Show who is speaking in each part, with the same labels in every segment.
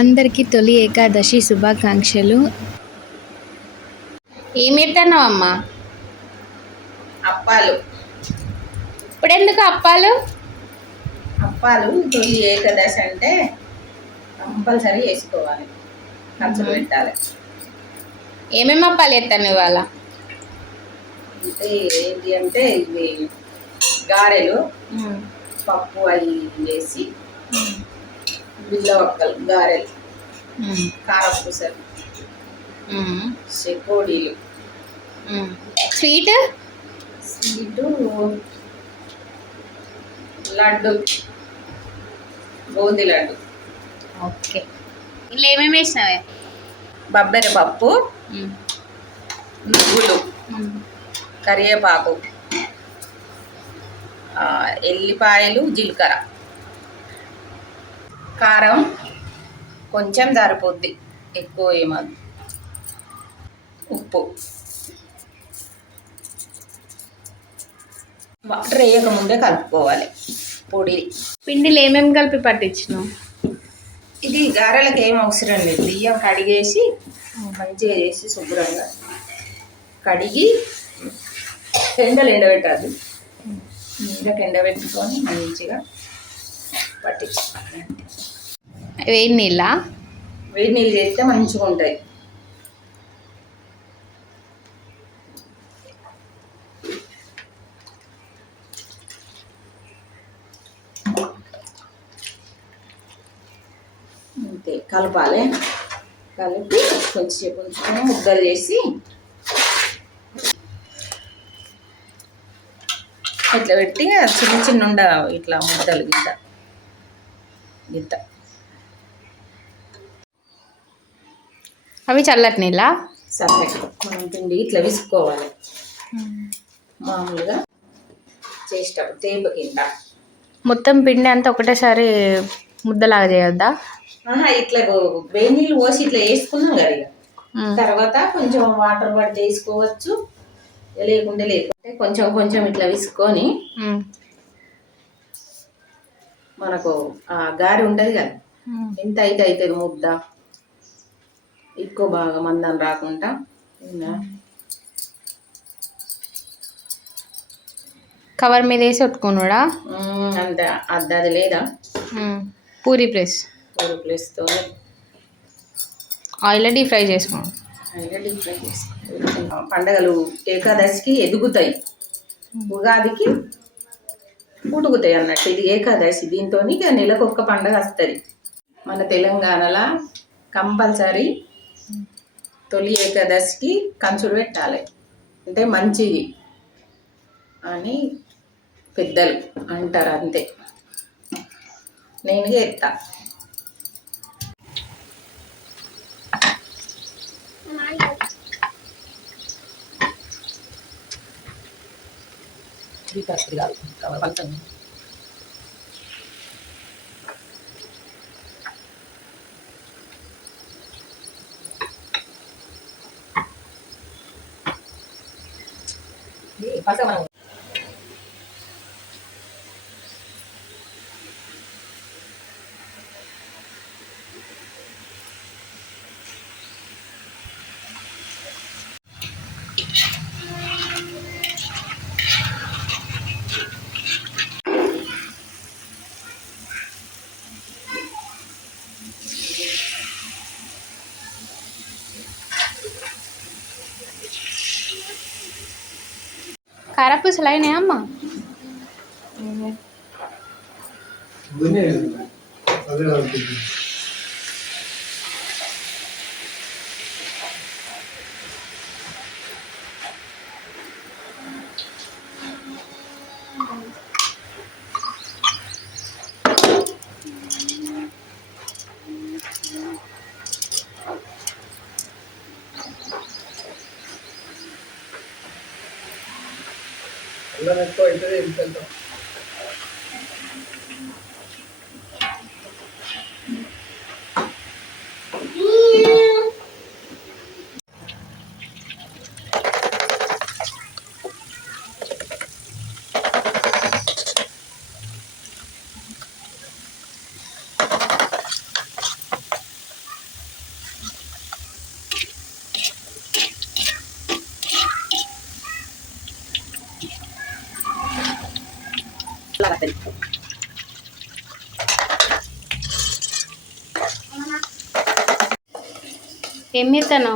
Speaker 1: అందరికీ తొలి ఏకాదశి శుభాకాంక్షలు.
Speaker 2: ఏం పెట్టాను అమ్మా?
Speaker 3: అప్పాలు.
Speaker 2: ఇప్పుడు ఎందుకు అప్పాలు?
Speaker 3: అప్పాలు తొలి ఏకాదశి అంటే కంపల్సరీ వేసుకోవాలి. కంచులు పెట్టాలి.
Speaker 2: ఏమేమి అప్పాలు ఎత్తాను ఇవాళ?
Speaker 3: అంటే ఏంటి అంటే ఇవి గారెలు పప్పు అవి వేసి బిల్ల ఒక్కలు గారెలు కారపూసలు చెకోడీలు.
Speaker 2: Sweet?
Speaker 3: Sweet laddu boondi laddu.
Speaker 2: Okay. ఇలా ఏమేమి వేసినావే?
Speaker 3: బబ్బెర పప్పు నువ్వులు కరివేపాకు ఎల్లిపాయలు జీలకర్ర. కారం కొంచెం సరిపోద్ది ఎక్కువ ఏమదు. ఉప్పు. వాటర్ వేయకముందే కలుపుకోవాలి. పొడి.
Speaker 2: పిండిలు ఏమేమి కలిపి పట్టించినావు?
Speaker 3: ఇది గారెలకు ఏం అవసరం లేదు. బియ్యం కడిగేసి మంచిగా చేసి శుభ్రంగా కడిగి ఎండలు ఎండబెట్టాలి. ఎండకు ఎండబెట్టుకొని మంచిగా పట్టించుకోవాలి.
Speaker 2: వేడి నీళ్ళ?
Speaker 3: వేడి నీళ్ళు చేస్తే మంచిగా ఉంటాయి. అంతే కలపాలి. కలిపి కొంచెం కొంచెం ముద్దలు చేసి ఇట్లా పెట్టి చిన్న చిన్న ఉండ ఇట్లా ముద్దలు గింత. గింత.
Speaker 2: అవి చల్లటి నీళ్ళ?
Speaker 3: సరే మనం పిండి ఇట్లా విసుకోవాలి మామూలుగా చేసేటప్పుడు తేప కింద.
Speaker 2: మొత్తం పిండి అంతా ఒకటేసారి ముద్దలాగా చేయొద్దా?
Speaker 3: ఇట్లా వేడి నీళ్ళు పోసి ఇట్లా వేసుకున్నాం కదా ఇక. తర్వాత కొంచెం వాటర్ పడితే వేసుకోవచ్చు లేకుంటే లేకుంటే కొంచెం కొంచెం ఇట్లా విసుకొని మనకు ఆ గారి ఉంటుంది కదా. ఎంత అయితే అవుతుంది ముద్ద? ఎక్కువ బాగా మందం రాకుండా
Speaker 2: కవర్ మీద వేసి ఒట్టుకున్నాడా?
Speaker 3: ఉమ్, అంత అద్ద అది లేదా
Speaker 2: పూరి ప్రెస్.
Speaker 3: మూడు ప్లేస్తో
Speaker 2: ఆయిల్ డీప్ ఫ్రై చేసుకోండి
Speaker 3: డీప్ ఫ్రై చేసుకోవాలి పండగలు ఏకాదశికి ఎదుగుతాయి. ఉగాదికి ఉడుకుతాయి అన్నట్టు. ఇది ఏకాదశి. దీంతో నెలకు ఒక్క పండగ వస్తుంది. మన తెలంగాణలో కంపల్సరీ తొలి ఏకాదశికి కంచుడు పెట్టాలి. అంటే మంచిది అని పెద్దలు అంటారు అంతే. నేను చేస్తా
Speaker 2: కారపూసలు అయినాయా అమ్మ?
Speaker 4: అదే ಎಲ್ಲರೂ ಎಂಟು ಎಂಟು
Speaker 2: ఏం చేస్తాను?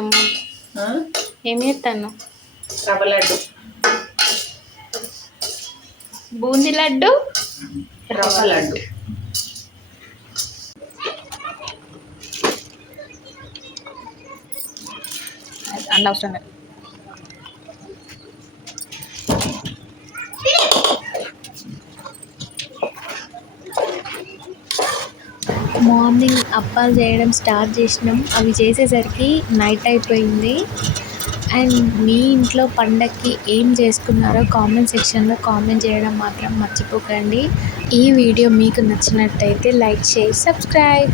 Speaker 2: ఏం చేస్తాను
Speaker 3: రవ్వ లడ్డు.
Speaker 2: బూందీ లడ్డు?
Speaker 3: రవ్వ లడ్డు.
Speaker 2: అండ్ అవసరం లేదు.
Speaker 1: మార్నింగ్ అప్పాలు చేయడం స్టార్ట్ చేసినాం. అవి చేసేసరికి నైట్ అయిపోయింది. అండ్ మీ ఇంట్లో పండక్కి ఏం చేసుకున్నారో కామెంట్ సెక్షన్లో కామెంట్ చేయడం మాత్రం మర్చిపోకండి. ఈ వీడియో మీకు నచ్చినట్టయితే లైక్ చేసి సబ్స్క్రైబ్.